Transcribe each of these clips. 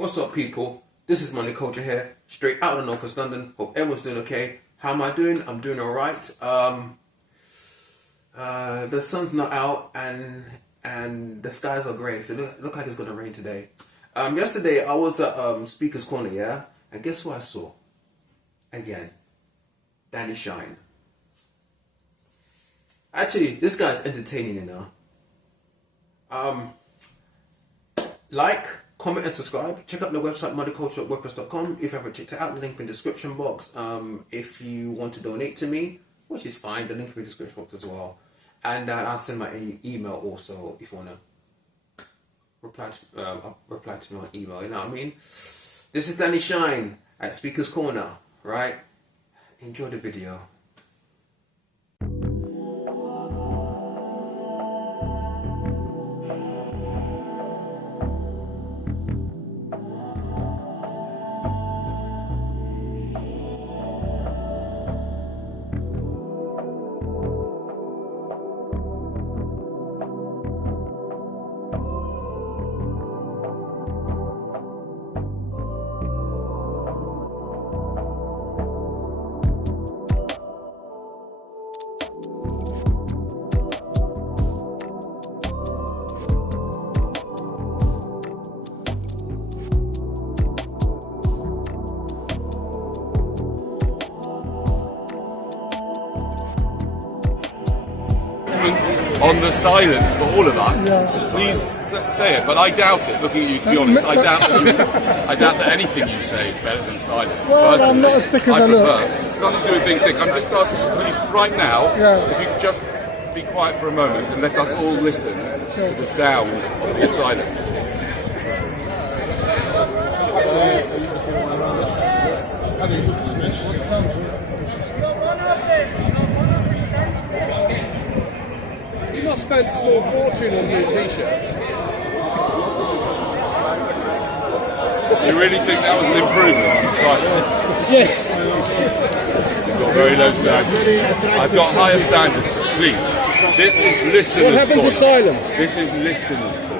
What's up, people? This is Money Culture here, straight out of North West London. Hope everyone's doing okay. How am I doing? I'm doing alright. The sun's not out and the skies are grey, so it look like it's gonna rain today. Yesterday I was at Speaker's Corner, yeah? And guess what I saw? Again, Danny Shine. Actually, this guy's entertaining, you know. Like, comment and subscribe. Check out the website moneyculture.wordpress.com if you haven't checked it out. The link in the description box. If you want to donate to me, which is fine, the link in the description box as well. And I'll send my email also if you want to reply to me on email. You know what I mean? This is Danny Shine at Speaker's Corner, right? Enjoy the video. On the silence for all of us, please say it. But I doubt it. Looking at you, to be honest, I doubt that anything you say is better than silence. Well, personally. I'm not as thick as I look. It's nothing to do with being thick. I'm just asking you, please, right now, if you could just be quiet for a moment and let us all listen to the sound of your silence. You must spend a small fortune on new t-shirts. You really think that was an improvement? Yes. You've got very low standards. I've got higher standards. Please. This is listeners' What happened corner. to silence? This is listeners' corner.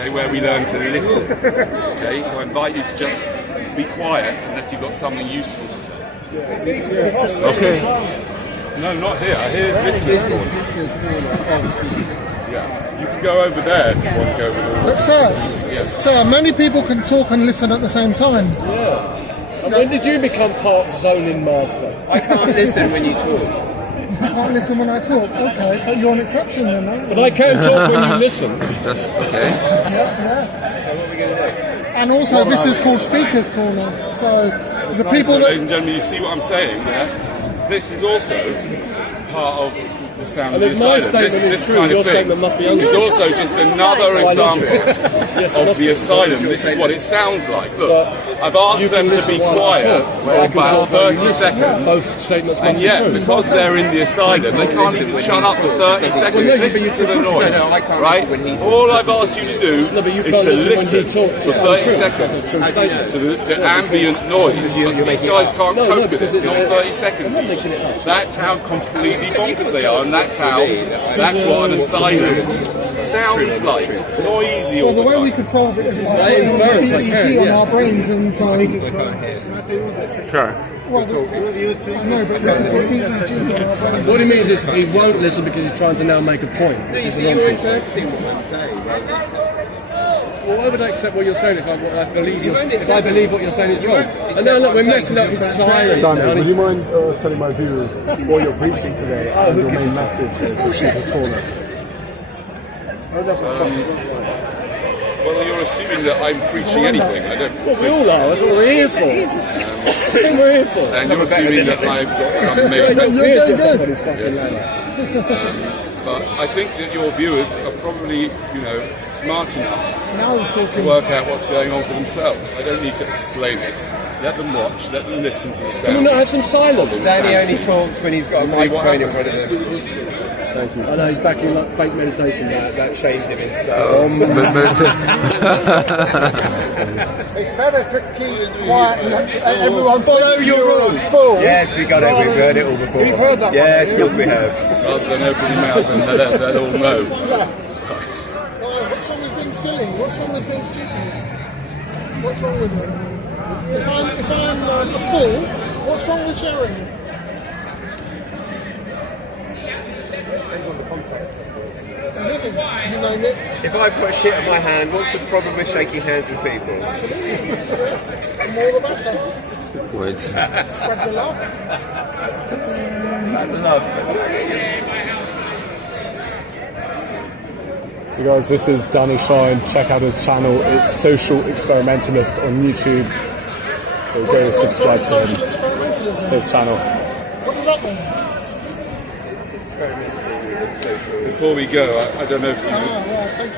Okay, where we learn to listen. Okay, so I invite you to just be quiet unless you've got something useful to say. Okay. No, not here. Here's listeners' corner. Yeah, you can go over there if you want to go with all. But sir, many people can talk and listen at the same time. Yeah. And when did you become part zoning master? I can't listen when you talk. You can't listen when I talk. Okay, but you're an exception then, aren't you? But I can talk when you listen. That's okay. Yeah. So what are we going to do? And also, this is called Speaker's Corner. So the people Ladies that and gentlemen, you see what I'm saying? Yeah? This is also part of the sound And of if the my asylum. statement is This true, kind your of thing statement must be is untrue. also just another example of the asylum. This is what it sounds like. Look, I've asked them to be quiet for about 30 seconds. Both statements must And be yet, true. because they're in the asylum, they can't even shut up for 30 seconds. no, Listen to the noise, No, I can't right? listen when he All I've asked you to do No, but you is can't to listen listen when he talks. for 30 seconds True statement. to the ambient noise. But these guys can't No, cope with because it. it's Not 30 seconds. I'm not making it up. That's how completely bonkers they are, and that's what an asylum sounds like. Noisy all well, the way the we time. could solve it is by very putting fair, EEG on yeah. our brains and so. Sure. Well, I know, but we can put EEG on our brains. What he means is he won't listen because he's trying to now make a point. Which is nonsense. Well, why would I accept what you're saying if I believe what you're saying is wrong? And now look, we're messing up his silence. Simon, would you mind telling my viewers what you're preaching today and your main message for Speaker's Corner? Well, you're assuming that I'm preaching anything. I don't. Well, we all are. That's what we're here for. That's what we're here for. And you're assuming that I've got some It major. just You're is doing that good. somebody's fucking loud. But I think that your viewers are probably, smart enough Now he's to talking. work out what's going on for themselves. I don't need to explain it. Let them watch. Let them listen to the Can we not sound. have some silence? Danny only talks when he's got a See what microphone in happens. front of him. Thank you. I know he's back in like fake meditation. That shamed him and stuff. It's better to keep quiet and let everyone follow your rules. Full. Yes, we got it. We've heard it all before. We've heard that Yes, one. of course we have. Rather than open your mouth and let them all know. What's wrong with being silly? What's wrong with being stupid? What's wrong with it? If I'm full, what's wrong with sharing it? Nothing. You name it. If I've got shit in my hand, what's the problem with shaking hands with people? Absolutely. The more the better. Good point. Spread the love. So guys, this is Danny Shine. Check out his channel. It's Social Experimentalist on YouTube. So go subscribe to Social Experimentalism. his channel. What does that mean? Before we go, I don't know if you,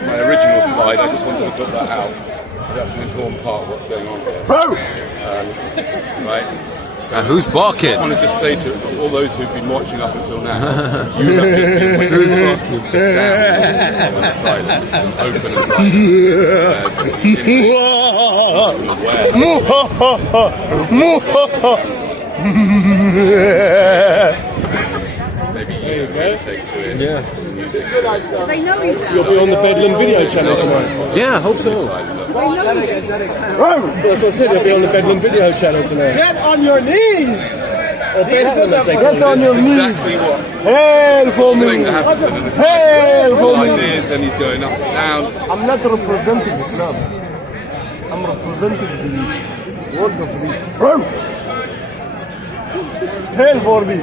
my original slide, I just wanted to put that out. That's an important part of what's going on here. Right? And who's barking? I want to just say to all those who've been watching up until now, you have just been witnessing the sound of an asylum. This is an open asylum. Maybe you take to it. Yeah. Some music. Do they know you now? You'll be on the Bedlam video channel tomorrow. Yeah, I hope so. Do they know you? That's what I said, you'll be on the Bedlam video channel tonight. Get on your knees! Or Bedlam, as they call Get on it. your knees! Exactly what Hail for thing me! that happens in an Hail for like me! this, then he's going up and down. I'm not representing Islam. I'm representing the world of the Hail for me!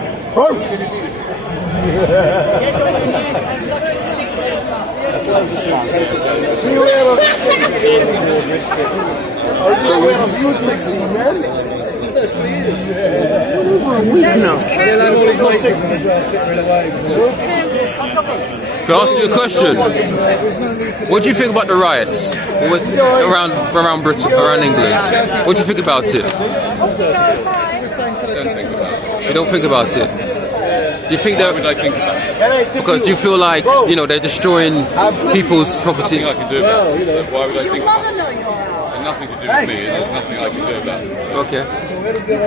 Can I ask you a question? What do you think about the riots around Britain, around England? What do you think about it? You don't think about it? Do you think What would that I think about it? because you feel like they're destroying people's property? Nothing I can do about it. So why would I Your think mother about it? knows now. It's nothing to do with me, and there's nothing I can do about it. So Okay, I don't think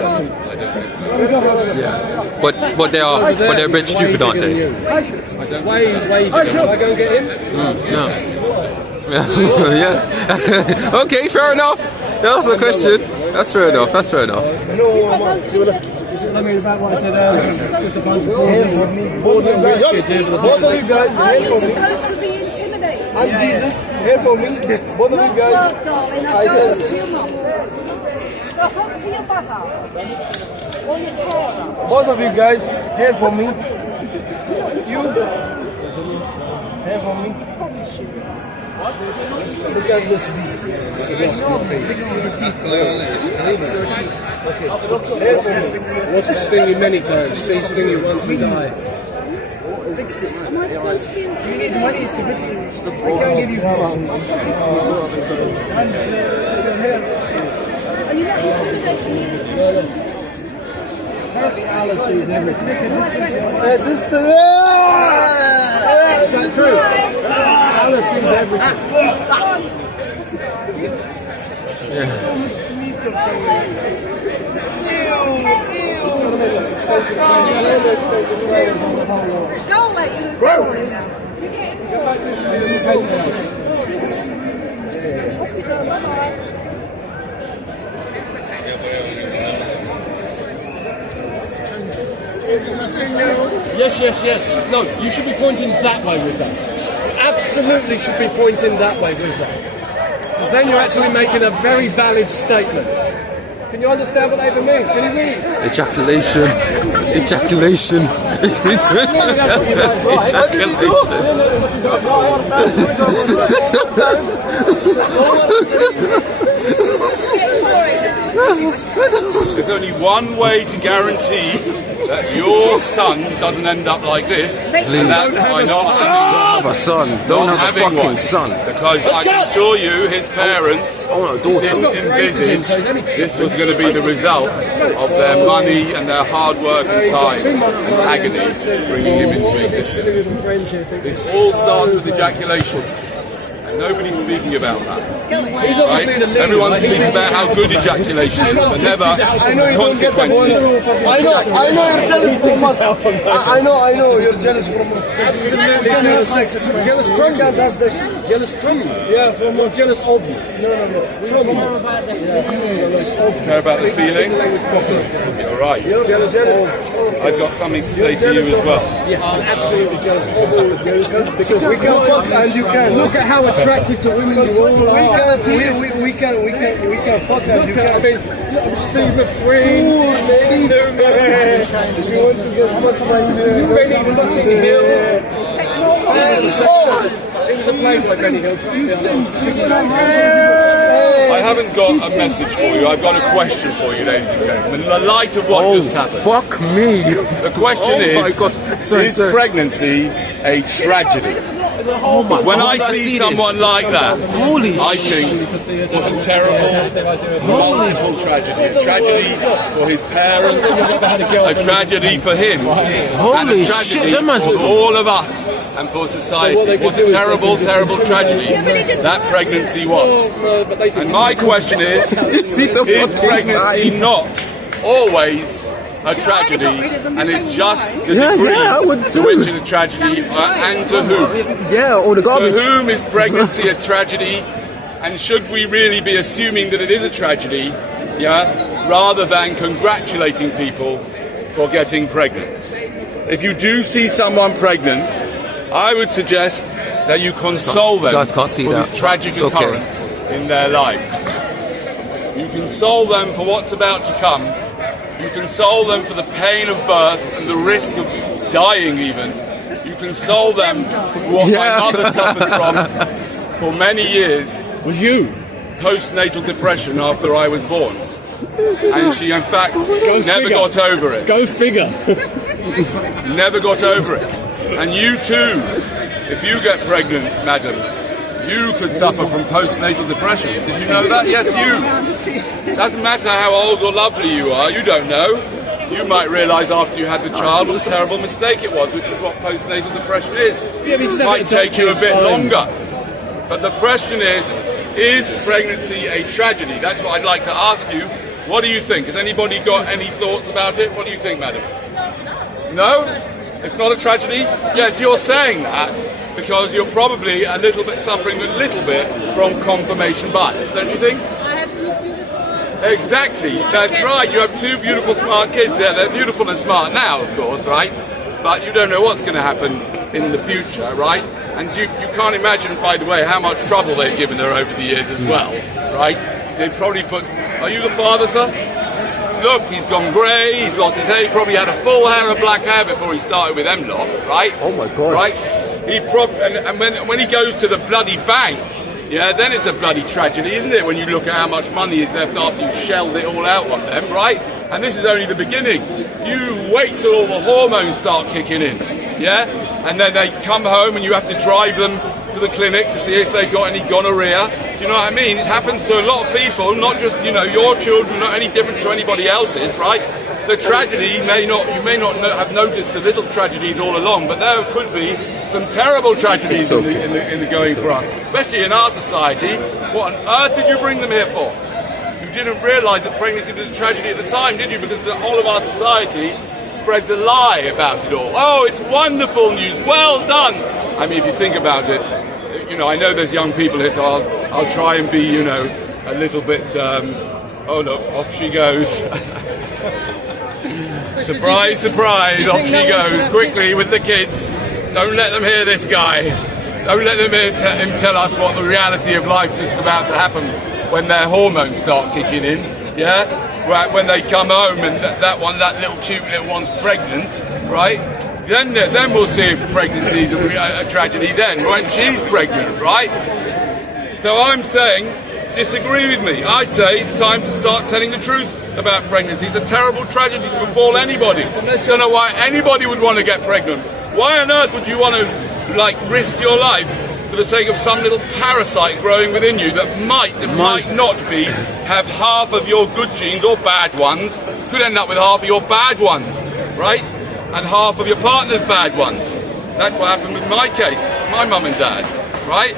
yeah, but they're a bit stupid, aren't they? Way bigger. Shall I go and get him? No. Yeah. Okay, fair enough. That's a question. That's fair enough. That's fair enough. I mean, about what I said earlier. Just a bunch of Both of you guys, Are hail you for me. supposed to be intimidated? I'm Jesus, hail for me. Both of you guys. Well, darling, I I'll go just- to your mum. Go home to your brother. Or your carer. Both of you guys, hail for me. You, hail for me. Look at this view. What's to sting you many times? Sting you once and die. Am I supposed to be intimidated? You need money to fix it. I can't give you money. Are you not intimidated? Alice sees everything. This the is that true? Alice sees everything. Go away, you boring now. Off you go, bye-bye. Yes. No, you should be pointing that way with that. Absolutely should be pointing that way with that. Because then you're actually making a very valid statement. Can you understand what that even means? Can you read? Ejaculation. Ejaculation. there's only one way to guarantee that your son doesn't end up like this, and that's by not Have a son. Don't have a having fucking one. son. Because I can assure you, his parents I want a daughter. didn't envisage this was going to be the result of their money and their hard work and time and agony bringing him into existence. This all starts with ejaculation. Nobody's speaking about that. He's obviously the leader. Everyone speaks about how good ejaculation is, but never the consequences. I know you're jealous from us. I know you're jealous from us. Absolutely jealous from you. Jealous from you. Yeah, from or jealous of you. No. From you. Care about the feeling? You're right. Jealous of. I've got something to say to you as well. Yes, I'm absolutely jealous of all of you because we can fuck and you can. Look at how attractive to women you all are. We can fuck and you can. I mean, look, Steve McFree. You want to get fucked by me? Benny fucking Hill. It was a place like Benny Hill. I haven't got a message for you. I've got a question for you, ladies and gentlemen. In the light of what just happened. Fuck me. The question is pregnancy a tragedy? Oh my When God, I see someone like that, Holy I think it's a terrible, multiple tragedy. A tragedy for his parents, a tragedy for him, and a Holy tragedy shit, that man's for all of us and for society. What a terrible, terrible tragedy that pregnancy was. And my question is pregnancy not always a tragedy, and it's just the degree to which it's a tragedy, and to whom? Yeah, all the To garbage. whom is pregnancy a tragedy, and should we really be assuming that it is a tragedy, rather than congratulating people for getting pregnant? If you do see someone pregnant, I would suggest that you console them guys can't see for that. this tragic It's okay. occurrence in their lives. You console them for what's about to come. You console them for the pain of birth and the risk of dying even. You console them for what my mother suffered from for many years. Was you? Postnatal depression after I was born. And she in fact never got over it. Go figure. Never got over it. And you too, if you get pregnant, madam, you could suffer from postnatal depression. Did you know that? Yes, you. Doesn't matter how old or lovely you are, you don't know. You might realise after you had the child what a terrible mistake it was, which is what postnatal depression is. It might take you a bit longer. But the question is pregnancy a tragedy? That's what I'd like to ask you. What do you think? Has anybody got any thoughts about it? What do you think, madam? No? It's not a tragedy? Yes, you're saying that because you're probably a little bit suffering a little bit from confirmation bias, don't you think? I have two beautiful... Exactly, that's right. You have two beautiful, smart kids there. They're beautiful and smart now, of course, right? But you don't know what's going to happen in the future, right? And you can't imagine, by the way, how much trouble they've given her over the years as well, right? They probably put... Are you the father, sir? Look, he's gone grey, he's lost his hair, he probably had a full hair of black hair before he started with them lot, right? Oh my God. Right? He and when he goes to the bloody bank, then it's a bloody tragedy, isn't it? When you look at how much money is left after you've shelled it all out on them, right? And this is only the beginning. You wait till all the hormones start kicking in, and then they come home and you have to drive them to the clinic to see if they've got any gonorrhea. Do you know what I mean? It happens to a lot of people, not just, your children, not any different to anybody else's, right? The tragedy you may not have noticed the little tragedies all along, but there could be some terrible tragedies in the going for us, especially in our society. What on earth did you bring them here for? You didn't realise that pregnancy was a tragedy at the time, did you? Because the whole of our society spreads a lie about it all. Oh, it's wonderful news. Well done. I mean, if you think about it, I know there's young people here, so I'll try and be, a little bit. Oh look, off she goes. Surprise, surprise! Off she goes quickly with the kids. Don't let them hear this guy. Don't let them hear him tell us what the reality of life is about to happen when their hormones start kicking in. Right, when they come home and that little cute little one's pregnant, right? Then we'll see if pregnancy is a tragedy then, when she's pregnant, right? So I'm saying, disagree with me. I say it's time to start telling the truth about pregnancy. It's a terrible tragedy to befall anybody. I don't know why anybody would want to get pregnant. Why on earth would you want to, risk your life for the sake of some little parasite growing within you that might not have half of your good genes or bad ones, could end up with half of your bad ones, right? And half of your partner's bad ones. That's what happened with my case, my mum and dad, right?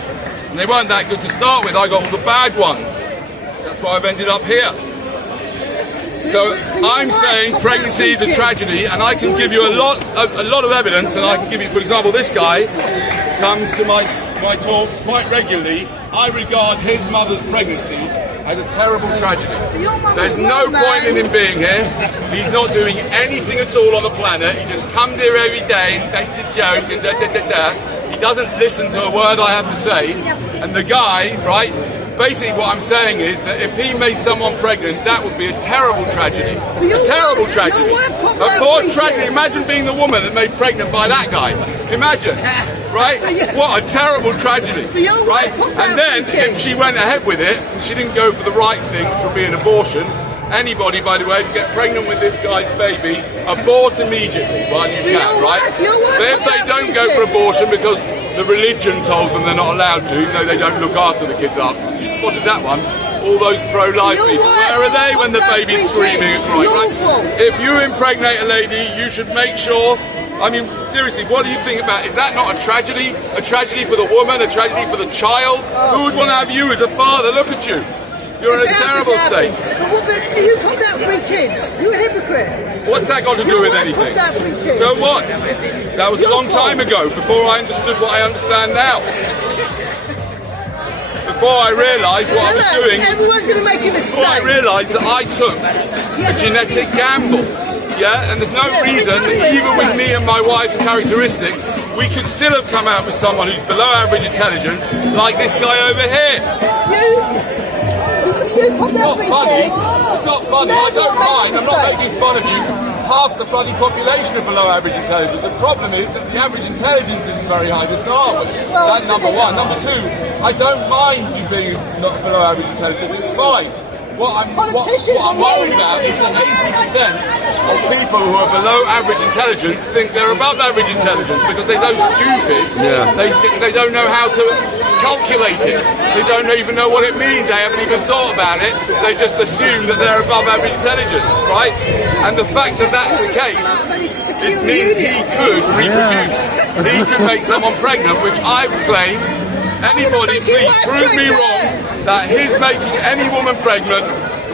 And they weren't that good to start with. I got all the bad ones. That's why I've ended up here. So I'm saying pregnancy is a tragedy, and I can give you a lot of evidence, and I can give you, for example, this guy comes to my talks quite regularly. I regard his mother's pregnancy as a terrible tragedy. There's no point in him being here. He's not doing anything at all on the planet. He just comes here every day and makes a joke and da. He doesn't listen to a word I have to say. And the guy, right, basically what I'm saying is that if he made someone pregnant, that would be a terrible tragedy. A terrible tragedy. A poor tragedy. Imagine being the woman that made pregnant by that guy. Imagine. Right? What a terrible tragedy. Right? And then, if she went ahead with it, she didn't go for the right thing, which would be an abortion. Anybody, by the way, if you get pregnant with this guy's baby, abort immediately while you can, right? But if they don't go for abortion because the religion told them they're not allowed to, even though they don't look after the kids up. You spotted that one? All those pro-life people. Where are they when the baby's screaming and crying, right? If you impregnate a lady, you should make sure. I mean, seriously, what do you think about? Is that not a tragedy? A tragedy for the woman? A tragedy for the child? Who would want to have you as a father? Look at you. You're in a terrible state. You come down 3 kids. You're a hypocrite. What's that got to do with anything? So what? That was a long time ago, before I understood what I understand now. Before I realised what I was doing. Everyone's going to make a mistake. Before I realised that I took a genetic gamble. Yeah, and there's no reason, even with me and my wife's characteristics, we could still have come out with someone who's below average intelligence, like this guy over here. It's not funny. It's not funny. I don't mind. I'm not making fun of you. Half the bloody population are below average intelligence. The problem is that the average intelligence isn't very high to start with. That's number one. Number two, I don't mind you being not below average intelligence. It's fine. What I'm worried about is that 80% of people who are below average intelligence think they're above average intelligence because they're so stupid. Yeah. They don't know how to calculate it. They don't even know what it means. They haven't even thought about it. They just assume that they're above average intelligence, right? And the fact that that's the case, it means he could reproduce. He could make someone pregnant, which I claim. Anybody, please prove me wrong that his making any woman pregnant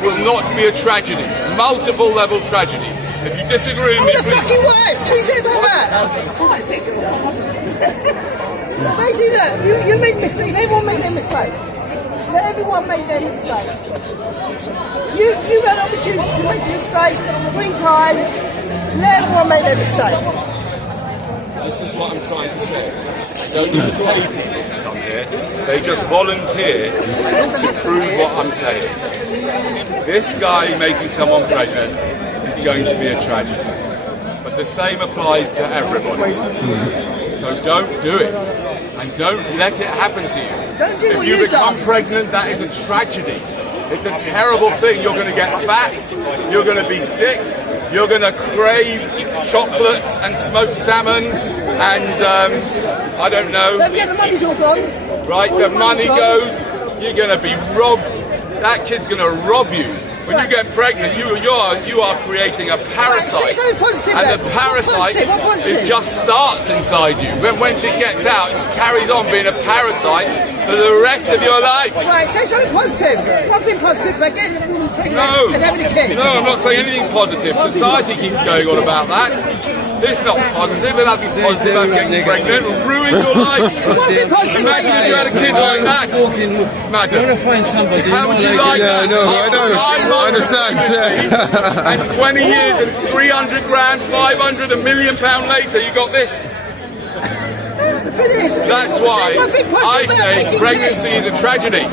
will not be a tragedy, multiple level tragedy. If you disagree with me, please. Fucking wife. What do you say about that? Basically, look, you made mistakes. Everyone made their mistake. Everyone made their mistake. You had opportunities to make a mistake 3 times. Let everyone make their mistake. This is what I'm trying to say. Don't need to pay people to come here. They just volunteer to prove what I'm saying. This guy making someone pregnant is going to be a tragedy. But the same applies to everybody. So don't do it. And don't let it happen to you. If you become pregnant, that is a tragedy. It's a terrible thing. You're going to get fat. You're going to be sick. You're going to crave chocolates and smoked salmon and I don't know. The money's all gone. Right, the money goes. You're going to be robbed. That kid's going to rob you. When you get pregnant, you are creating a parasite, and the parasite it just starts inside you. Once it gets out, it carries on being a parasite for the rest of your life. Right, say something positive. Nothing positive about getting a woman pregnant and having a kid. No, I'm not saying anything positive. Society keeps going on about that. It's not positive. There's nothing positive about getting pregnant. It will ruin your life. Imagine if you had a kid like that. Imagine. How would you like that? I understand. And 20 years and 300 grand, 500, £1 million later, you got this. That's why I say pregnancy is a tragedy.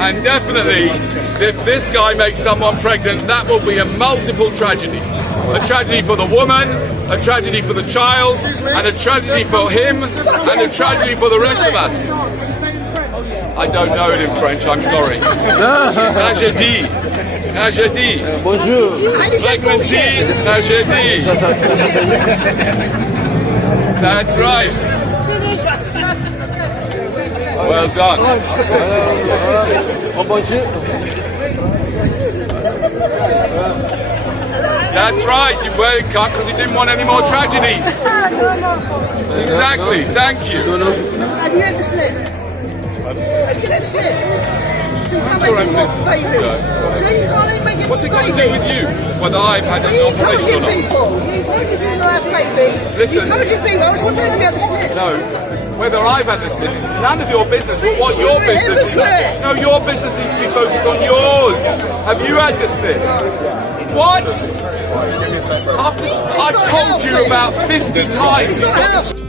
And definitely, if this guy makes someone pregnant, that will be a multiple tragedy. A tragedy for the woman, a tragedy for the child, and a tragedy for him, and a tragedy for the rest of us. I don't know it in French, I'm sorry. Tragedy. Tragedy. Bonjour. Pregnancy, tragedy. That's right. Well done. That's right, you were cut because you didn't want any more tragedies. Exactly, thank you. Have you had the sniff? Have you had the sniff? So you can't make any more babies. So you can't even make any more What's it got to do with babies. you? Whether I've had an You operation or encouraging not? people. You encouraging people to have babies. Listen. You encouraging people. I was wondering if you had the sniff. No. Whether I've had a slip, it's none of your business, but what your You're a business is. hypocrite. No, your business needs to be focused on yours. Have you had the slip? What? I've told you healthy. about 50 times. It's not healthy.